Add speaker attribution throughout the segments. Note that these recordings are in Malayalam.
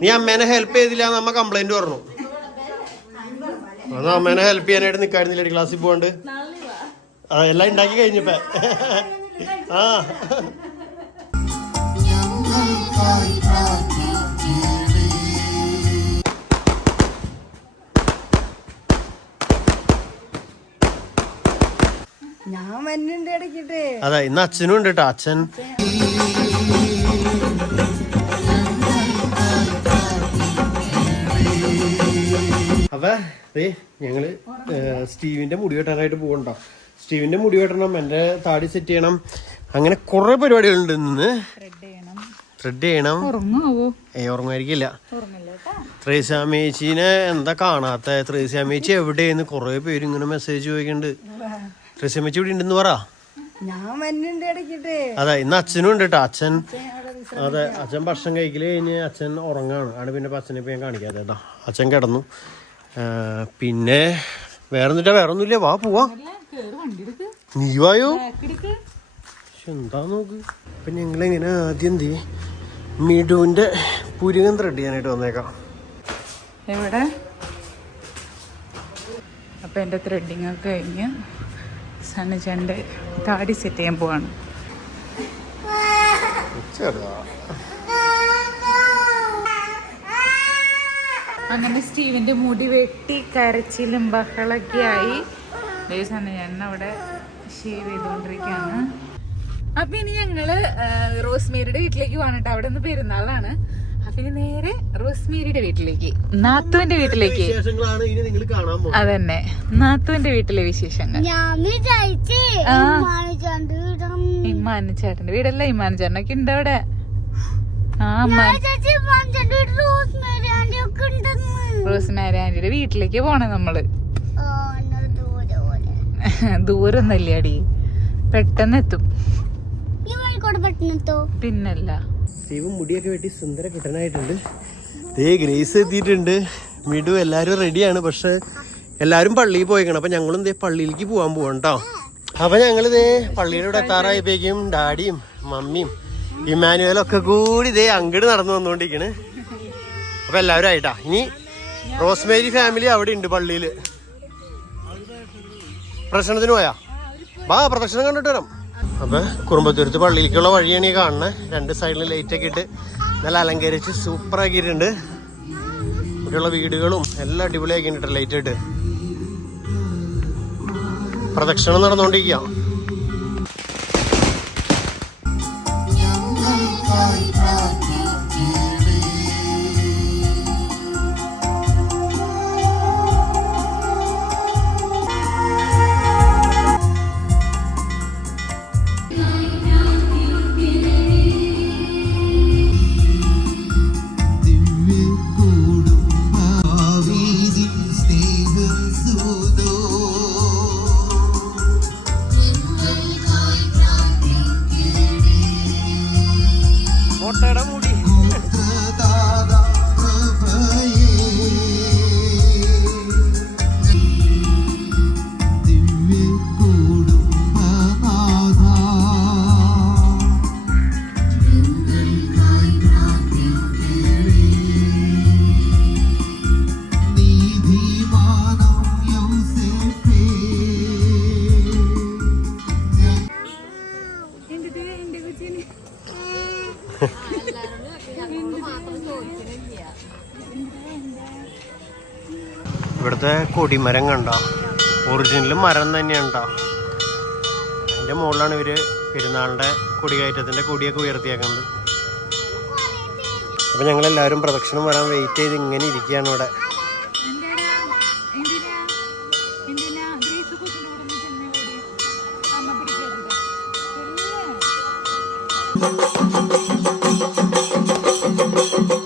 Speaker 1: നീ അമ്മേനെ ഹെൽപ്പ് ചെയ്തില്ല എന്ന് അമ്മ കംപ്ലൈന്റ് പറഞ്ഞു. അന്ന് അമ്മേനെ ഹെൽപ്പ് ചെയ്യാനായിട്ട് നിൽക്കായിരുന്നില്ല ക്ലാസ്സിൽ പോകണ്ട് ആ എല്ലാം ഉണ്ടാക്കി കഴിഞ്ഞപ്പോ. ആ. അതെ ഇന്ന് അച്ഛനും ഉണ്ട് കേട്ടോ അച്ഛൻ അപ്പൊ അതേ ഞങ്ങൾ ഏ, സ്റ്റീവിന്റെ മുടി വെട്ടാനായിട്ട് പോകണ്ടോ സ്റ്റീവിന്റെ മുടി വെട്ടണം എന്റെ താടി സെറ്റ് ചെയ്യണം. അങ്ങനെ കുറെ പരിപാടികളുണ്ട് ഇന്ന്. ത്രെഡ് ചെയ്യണം.
Speaker 2: ഉറങ്ങാവോ?
Speaker 1: ഏ
Speaker 2: ഉറങ്ങുമായിരിക്കില്ല.
Speaker 1: ത്രേസ്യാമേച്ചിനെ എന്താ കാണാത്ത? ത്രേസ്യാമേച്ചി എവിടെയെന്ന് കുറെ പേര് ഇങ്ങനെ മെസ്സേജ് ചോദിക്കുന്നുണ്ട്. ത്രേസ്യാമേച്ചി ഇവിടെ ഉണ്ടെന്ന് പറ. അതെ ഇന്ന് അച്ഛനും ഉണ്ട് കേട്ടോ അച്ഛൻ അതെ അച്ഛൻ ഭക്ഷണം കഴിക്കൽ കഴിഞ്ഞ് അച്ഛൻ ഉറങ്ങാണ്. ആണ് പിന്നെ അച്ഛനെ ഇപ്പൊ ഞാൻ കാണിക്കാതെ കേട്ടോ അച്ഛൻ കിടന്നു. പിന്നെ വേറെ എന്നിട്ടാ വേറെ ഒന്നുമില്ല വാ പോവാ. നീ വായോ? എന്താ നോക്ക്? അപ്പൊ ഞങ്ങൾ ഇങ്ങനെ ആദ്യം എന്ത് ചെയ്യും മിഡുവിന്റെ പുരുകം ത്രെഡ് ചെയ്യാനായിട്ട് വന്നേക്കാം.
Speaker 2: എവിടെ? അപ്പൊ എന്റെ ത്രെഡിങ് ഒക്കെ കഴിഞ്ഞ് സണ്ണുചാന്റെ താടി സെറ്റ് ചെയ്യാൻ പോവാണ്.
Speaker 1: ചെറുതാ
Speaker 2: അങ്ങനെ സ്റ്റീവിന്റെ മുടി വെട്ടി കരച്ചിലും ബഹളൊക്കെ ആയി. ഞാൻ അവിടെ ഷേവ് ചെയ്തുകൊണ്ടിരിക്കുകയാണ്. അപ്പം ഇനി ഞങ്ങൾ റോസ്മേരിയുടെ വീട്ടിലേക്ക് പോകാൻ കേട്ടോ. അവിടെ നിന്ന് പെരുന്നാളാണ് അപ്പം ഇനി നേരെ റോസ്മേരിയുടെ വീട്ടിലേക്ക് നാത്തുവിന്റെ വീട്ടിലേക്ക്.
Speaker 1: വിശേഷങ്ങളാണ് ഇനി നിങ്ങൾ കാണാൻ പോകുന്നത്.
Speaker 2: അതന്നെ. നാത്തുവിന്റെ വീട്ടിലെ വിശേഷങ്ങൾ.
Speaker 3: ഞാൻ വിചാരിച്ച്
Speaker 2: ആ.
Speaker 3: ഇമ്മാനിച്ചാണ്ട് വീടും.
Speaker 2: ഇമ്മാനു വീടല്ല ഇമ്മാനു ചേട്ടനൊക്കെ ഉണ്ട് അവിടെ ആ അമ്മ
Speaker 3: ചേച്ചി ഇമ്മാനിച്ചാണ്ട് വീട് റോസ്മേരി
Speaker 2: ആന്റിയുടെ വീട്ടിലേക്ക് പോണേ
Speaker 3: നമ്മൾ.
Speaker 2: ദൂരൊന്നല്ലേ അടി? പെട്ടെന്ന് എത്തും പിന്നല്ല.
Speaker 1: സ്റ്റീവ് മുടിയൊക്കെ വെട്ടി സുന്ദര കിട്ടനായിട്ടുണ്ട്. ദേ ഗ്രേസ് എത്തിയിട്ടുണ്ട്. മിഡു എല്ലാരും റെഡിയാണ്. പക്ഷെ എല്ലാരും പള്ളിയിൽ പോയിക്കണം. അപ്പൊ ഞങ്ങളും ദേ പള്ളിയിലേക്ക് പോവാൻ പോകണ്ടോ കേട്ടോ അപ്പൊ ഞങ്ങളിതേ പള്ളിയുടെ ഇവിടെ എത്താറായപ്പോഴേക്കും ഡാഡിയും മമ്മിയും ഇമാനുവലും ഒക്കെ കൂടി ഇതേ അങ്ങോട്ട് നടന്നു വന്നുകൊണ്ടിരിക്കണ് അപ്പൊ എല്ലാവരും ആയിട്ടാ. ഇനി റോസ്മേരി ഫാമിലി അവിടെ ഉണ്ട് പള്ളിയിൽ. പ്രദർശനത്തിന് പോയാ? വാ പ്രദർശനം കണ്ടിട്ട് വരാം. അപ്പൊ കുറുമ്പത്തൂരത്ത് പള്ളിയിലേക്കുള്ള വഴിയാണ് ഈ കാണുന്നത് രണ്ട് സൈഡിൽ ലൈറ്റ് ഒക്കെ ഇട്ട് നല്ല അലങ്കരിച്ച് സൂപ്പർ ആക്കിയിട്ടുണ്ട്. ഇവിടെയുള്ള വീടുകളും എല്ലാം അടിപൊളിയാക്കിയിട്ടുണ്ട് ലൈറ്റ് ഇട്ട്. പ്രദക്ഷിണം നടന്നുകൊണ്ടിരിക്കുക ഇവിടുത്തെ കൊടിമരം കണ്ട ഒറിജിനൽ മരം തന്നെയുണ്ട കേട്ടോ അതിന്റെ മുകളിലാണ് ഇവർ പെരുന്നാളിന്റെ കൊടികയറ്റത്തിന്റെ കൊടിയൊക്കെ ഉയർത്തിയേക്കുന്നത് അപ്പം ഞങ്ങളെല്ലാവരും പ്രദക്ഷിണം വരാൻ വെയിറ്റ് ചെയ്ത് ഇങ്ങനെ ഇരിക്കുകയാണ് ഇവിടെ Thank you.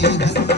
Speaker 1: You.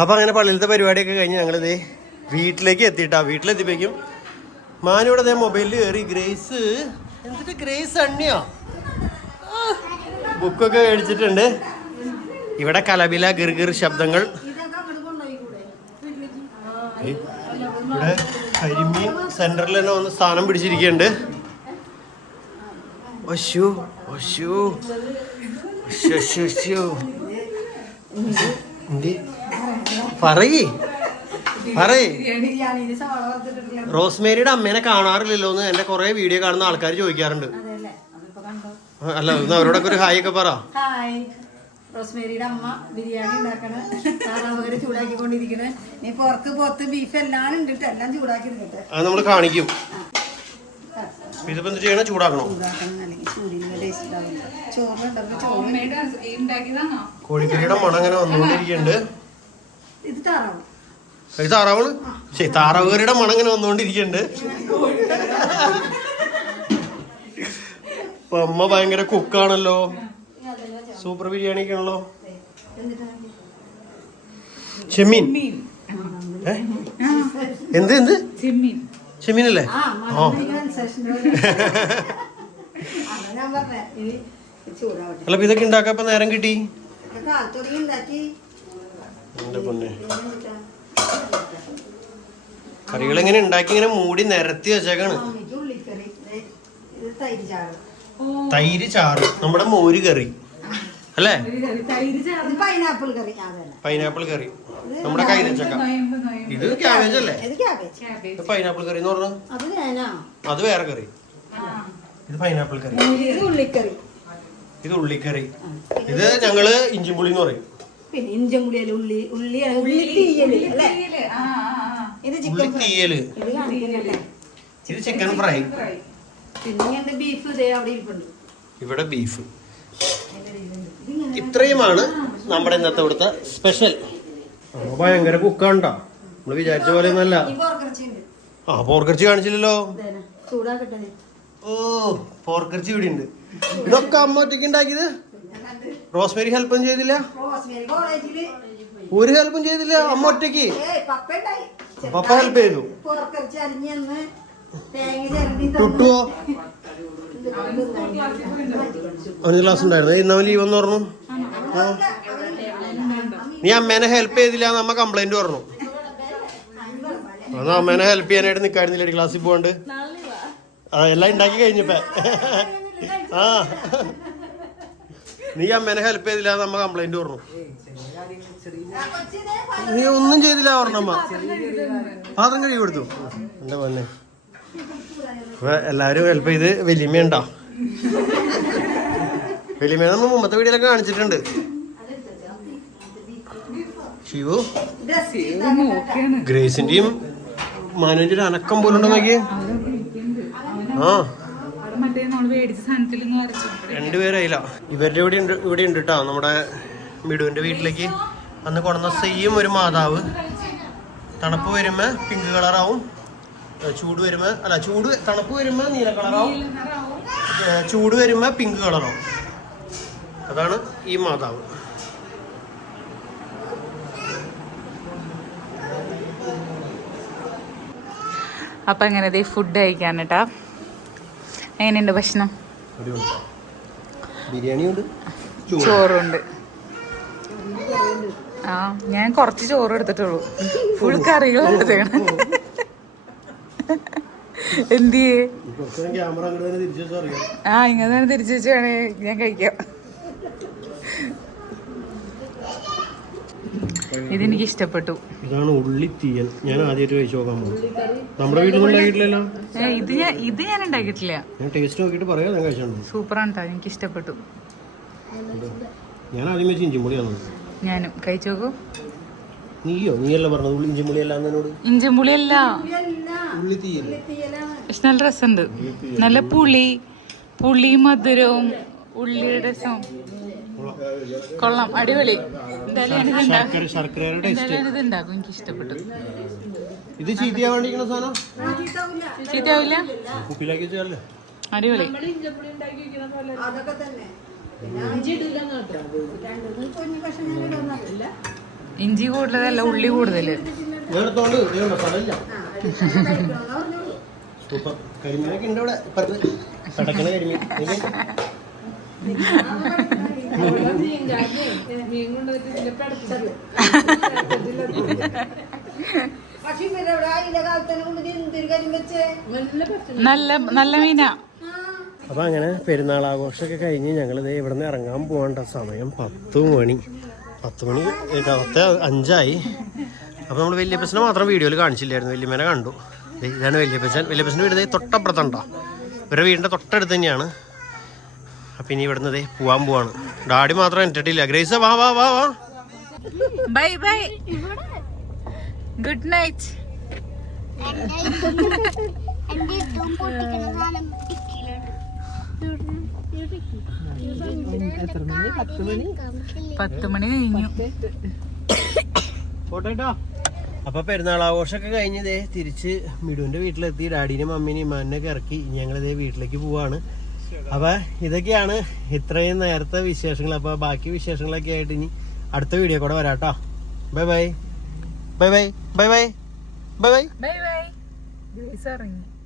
Speaker 1: അപ്പൊ അങ്ങനെ പള്ളിയിലത്തെ പരിപാടിയൊക്കെ കഴിഞ്ഞ് ഞങ്ങളിത് വീട്ടിലേക്ക് എത്തിയിട്ടാ. വീട്ടിലെത്തിപ്പോയിക്കും മാനിയുടെ അതേ മൊബൈലിൽ കയറി ഗ്രേസ്. എന്നിട്ട് ഗ്രേസ് അണ്ണിയോ? ബുക്കൊക്കെ മേടിച്ചിട്ടുണ്ട്. ഇവിടെ കലബില ഗിർഗിർ ശബ്ദങ്ങൾ. ഇവിടെ കരിമീൻ സെന്ററിൽ തന്നെ വന്ന് സ്ഥാനം പിടിച്ചിരിക്കുന്നുണ്ട്. ഒശു ഒശു. ഒശു, ഒശു, ഒശു. പറയ്. പറയേ. റോസ്മേരിയുടെ അമ്മേനെ കാണാറില്ലല്ലോ എന്ന് എന്റെ കുറെ വീഡിയോ കാണുന്ന ആൾക്കാർ ചോദിക്കാറുണ്ട്. അല്ല ഒന്ന് അവരോടൊക്കെ ഒരു ഹായ് ഒക്കെ പറ.
Speaker 4: ഹായ്. റോസ്മേരിയുടെ അമ്മ ബിരിയാണി ഉണ്ടാക്കണ. താറാവകര് ചൂടാക്കിക്കൊണ്ടിരിക്കണ. നീ പുറത്ത് പുറത്ത് ബീഫ് എല്ലാം ചൂടാക്കി
Speaker 1: അത് നമ്മൾ കാണിക്കും. ഇതിപ്പോ എന്ത് ചെയ്യണം? ചൂടാക്കണോ? കോഴിക്കറിയുടെ മണം അങ്ങനെ വന്നുകൊണ്ടിരിക്കുന്നുണ്ട്.
Speaker 4: ഇത് താറാവ്.
Speaker 1: ഇത് താറാവാണ് ശരി താറാവുകാരുടെ മണം ഇങ്ങനെ വന്നുകൊണ്ടിരിക്കുന്നുണ്ട് അപ്പൊ അമ്മ ഭയങ്കര കുക്കാണല്ലോ. സൂപ്പർ ബിരിയാണി ഒക്കെ ആണല്ലോ. ചെമ്മീൻ? എന്ത് എന്ത്?
Speaker 2: ചെമ്മീൻ.
Speaker 1: അല്ലേ
Speaker 4: ആ
Speaker 1: അല്ല ഇതൊക്കെ ഉണ്ടാക്കാൻ നേരം കിട്ടി? പിന്നെ കറികൾ ഇങ്ങനെ ഉണ്ടാക്കി? ഇങ്ങനെ മൂടി നിരത്തി വെച്ചേക്കാണ്.
Speaker 4: തൈര് ചാറ്.
Speaker 1: തൈര് ചാറ്. നമ്മുടെ മോര് കറി. അല്ലേ?
Speaker 4: പൈനാപ്പിൾ കറി. അതല്ല
Speaker 1: പൈനാപ്പിൾ കറി. നമ്മുടെ
Speaker 2: നോയമ്പ്
Speaker 1: ഇത് ക്യാബേജ് അല്ലേ?
Speaker 4: ഇത്
Speaker 1: പൈനാപ്പിൾ കറി എന്ന് പറഞ്ഞു?
Speaker 4: അത്
Speaker 1: വേറെ കറി.
Speaker 2: ആ.
Speaker 1: ഇത് പൈനാപ്പിൾ കറി.
Speaker 4: ഇത് ഉള്ളിക്കറി.
Speaker 1: ഇത് ഉള്ളിക്കറി. ഇത് ഞങ്ങൾ ഇഞ്ചിപ്പുളി എന്ന് പറയും.
Speaker 4: പിന്നെ ഇഞ്ചും കൂടിയല്ല ഉള്ളി ഉള്ളി തീയൽ അല്ലേ?
Speaker 2: ആ ആ ആ.
Speaker 4: ഇത്
Speaker 1: ഉള്ളി
Speaker 4: ചിക്കൻ ഫ്രൈ.
Speaker 1: തീയൽ.
Speaker 4: ഇത് കാണിക്കുന്നുണ്ട്.
Speaker 1: ഇത് ചിക്കൻ ഫ്രൈ.
Speaker 4: പിന്നെ എന്റെ ബീഫ്? ഇതേ അവിടെ ഇരിപ്പുണ്ട്.
Speaker 1: ഇവിടെ ബീഫ്. ഇത്രയുമാണ് നമ്മുടെ ഇന്നത്തെ ഇവിടുത്തെ സ്പെഷ്യൽ. ഭയങ്കര കുക്കാണ്ടോ. നമ്മൾ വിചാരിച്ച പോലെ ഒന്നല്ല ആ പോർക്കിറച്ചി കാണിച്ചില്ലല്ലോ. ഓ പോർക്കിറച്ചി ഇവിടെ ഉണ്ട്. ഇതൊക്കെ അമ്മ ഒറ്റയ്ക്ക് ഉണ്ടാക്കിയത്? റോസ്മേരി ഹെൽപ്പും ചെയ്തില്ല? ഒരു ഹെൽപ്പും ചെയ്തില്ല അമ്മ ഒറ്റയ്ക്ക്?
Speaker 4: പപ്പ
Speaker 1: ഹെൽപ്പ് ചെയ്തു. ടുട്ടുവോ അഞ്ച് ക്ലാസ് ഉണ്ടായിരുന്നു. ഇന്നവൻ ലീവ് എന്ന് പറഞ്ഞു. നീ അമ്മേനെ ഹെൽപ്പ് ചെയ്തില്ല എന്ന് അമ്മ കംപ്ലൈന്റ് പറഞ്ഞു. അന്ന് അമ്മേനെ ഹെൽപ്പ് ചെയ്യാനായിട്ട് നിക്കായിരുന്നില്ല ക്ലാസ്സിൽ പോകണ്ട് ആ എല്ലാം ഉണ്ടാക്കി കഴിഞ്ഞപ്പോ ആ. നീ അമ്മേനെ ഹെൽപ്പ് ചെയ്തില്ല നമ്മ കംപ്ലൈന്റ് പറഞ്ഞു. നീ ഒന്നും ചെയ്തില്ല പറഞ്ഞമ്മ പാത്രം കഴുകി കൊടുത്തു. എന്റെ മോനെ അപ്പൊ എല്ലാവരും ഹെൽപ്പ് ചെയ്ത് വലിയമ്മയുണ്ടോ? വലിയമ്മ നമ്മൾ മുമ്പത്തെ വീഡിയോയിലൊക്കെ കാണിച്ചിട്ടുണ്ട്. ശിവു. ഗ്രേസിന്റെയും മാനുവിന്റെ ഒരു അനക്കം പോലുണ്ടോ നോക്കി നോക്കിയേ ആ.
Speaker 2: മേടിച്ച സാധനത്തിൽ
Speaker 1: രണ്ടുപേരായില്ല ഇവരുടെ ഇവിടെ ഉണ്ട് ഇവിടെ ഉണ്ട് കേട്ടോ നമ്മുടെ മിടുവിന്റെ വീട്ടിലേക്ക് അന്ന് കൊണ്ടുവന്ന സെയിം ഒരു മാതാവ്. തണുപ്പ് വരുമ്പോ പിങ്ക് കളറാവും ചൂട് വരുമ്പോ അല്ല ചൂട് തണുപ്പ് വരുമ്പോ നീല കളറാവും ചൂട് വരുമ്പോ പിങ്ക് കളറാവും അതാണ് ഈ മാതാവ്.
Speaker 2: അപ്പൊ എങ്ങനെ ദേ ഫുഡ് കഴിക്കാൻ കേട്ടാ എങ്ങനെയുണ്ട് ഭക്ഷണം?
Speaker 1: ബിരിയാണി ഉണ്ട്
Speaker 2: ചോറുണ്ട്. ആ ഞാൻ കുറച്ച് ചോറ് എടുത്തിട്ടുള്ളൂ. ഫുൾ കറികൾ എടുത്തേക്കണം എന്തിയേ? ആ ഇങ്ങനെ തന്നെ തിരിച്ചു വെച്ചാണ് ഞാൻ കഴിക്കാം. ഇതെനിക്ക് ഇഷ്ടപ്പെട്ടു
Speaker 1: ഇതാണ് ഉള്ളിത്തീയൽ ഞാൻ ആദ്യമായിട്ട് കഴിച്ചു നോക്കാൻ പോകും നമ്മുടെ വീട്ടിൽ ഉണ്ടാക്കിയിട്ടില്ലല്ലോ?
Speaker 2: ഇത് ഞാൻ ഇത് ഞാൻ ഉണ്ടാക്കിയിട്ടില്ല.
Speaker 1: ഞാൻ ടേസ്റ്റ് നോക്കിയിട്ട് പറയാം ഞാൻ കഴിച്ചിട്ടുണ്ട്
Speaker 2: സൂപ്പറാണ് കേട്ടോ എനിക്ക് ഇഷ്ടപ്പെട്ടു
Speaker 1: ഞാൻ ആദ്യം വെച്ച് ഇഞ്ചിമുളിയാണ്?
Speaker 2: ഞാനും. കഴിച്ചു നോക്കൂ.
Speaker 1: നീയോ? നീയല്ല പറഞ്ഞത് ഉള്ളി ഇഞ്ചിമുളി അല്ല എന്നോട്.
Speaker 2: അല്ല
Speaker 1: ഉള്ളിത്തീയൽ
Speaker 2: പക്ഷെ നല്ല രസമുണ്ട്. നല്ല പുളി പുളി മധുരവും ഉള്ളിയുടെ കൊള്ളാം അടിപൊളി. എന്തായാലും ഇത് ഉണ്ടാക്കും. എനിക്ക് ഇഷ്ടപ്പെട്ടു
Speaker 1: ഇത്
Speaker 2: ചീത്തയാവില്ല? അടിപൊളി. ഇഞ്ചി കൂടുതലല്ല ഉള്ളി
Speaker 1: കൂടുതൽ. കരിമീനൊക്കെ ഉണ്ട് ഇവിടെ. കരിമീൻ.
Speaker 2: നല്ല നല്ല മീനാ.
Speaker 1: അപ്പൊ അങ്ങനെ പെരുന്നാൾ ആഘോഷമൊക്കെ കഴിഞ്ഞ് ഞങ്ങളിത് ഇവിടെ നിന്ന് ഇറങ്ങാൻ പോകേണ്ട സമയം പത്ത് മണി. പത്ത് മണി കറക്റ്റ് അഞ്ചായി. അപ്പൊ നമ്മൾ വല്യപ്പച്ചനെ മാത്രം വീഡിയോയിൽ കാണിച്ചില്ലായിരുന്നു. വല്യമ്മേനെ കണ്ടു. ഇതാണ് വല്യപ്പച്ചൻ. വല്യപ്പച്ചന്റെ വീട് തൊട്ടപ്പുറത്തുണ്ടോ? ഇവരുടെ വീടിന്റെ തൊട്ടടുത്ത് തന്നെയാണ്. അപ്പൊ ഇനി ഇവിടുന്ന് ദേ പോവാൻ പോവാണ്. ഡാഡി മാത്രം എന്നിട്ടില്ല ഗ്രേസ വാ വാ വാ വാ.
Speaker 2: Bye bye. Good night. പത്ത് മണി കഴിഞ്ഞു.
Speaker 1: അപ്പൊ പെരുന്നാൾ ആഘോഷമൊക്കെ കഴിഞ്ഞ് ദേ തിരിച്ച് മിടുവിന്റെ വീട്ടിലെത്തി. ഡാഡിനെയും മമ്മീനെയും ഇമാനെയൊക്കെ ഇറക്കി. ഞങ്ങളിതേ വീട്ടിലേക്ക് പോവാണ്. അപ്പൊ ഇതൊക്കെയാണ് ഇത്രയും നേരത്തെ വിശേഷങ്ങൾ. അപ്പൊ ബാക്കി വിശേഷങ്ങളൊക്കെ ആയിട്ട് ഇനി അടുത്ത വീഡിയോ കൂടെ വരാട്ടോ bye bye bye bye bye bye bye bye
Speaker 2: bye bye